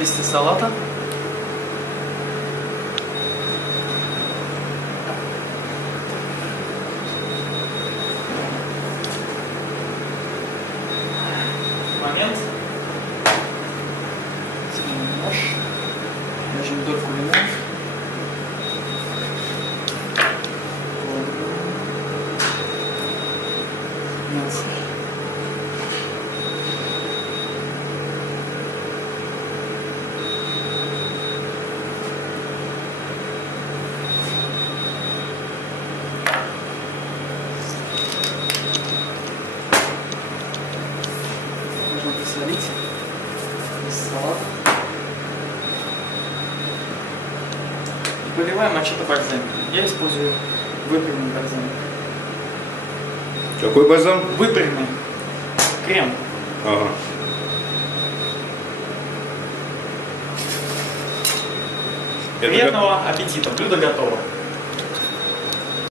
листья салата. Момент. Снимем нож. Ложим дольку лимона. Мясо. Можно посолить. Салат. И поливаем мачете бальзам. Я использую выпрямленный бальзам. Какой бальзам? Выпрямленный. Крем. Ага. Приятного аппетита. Блюдо готово.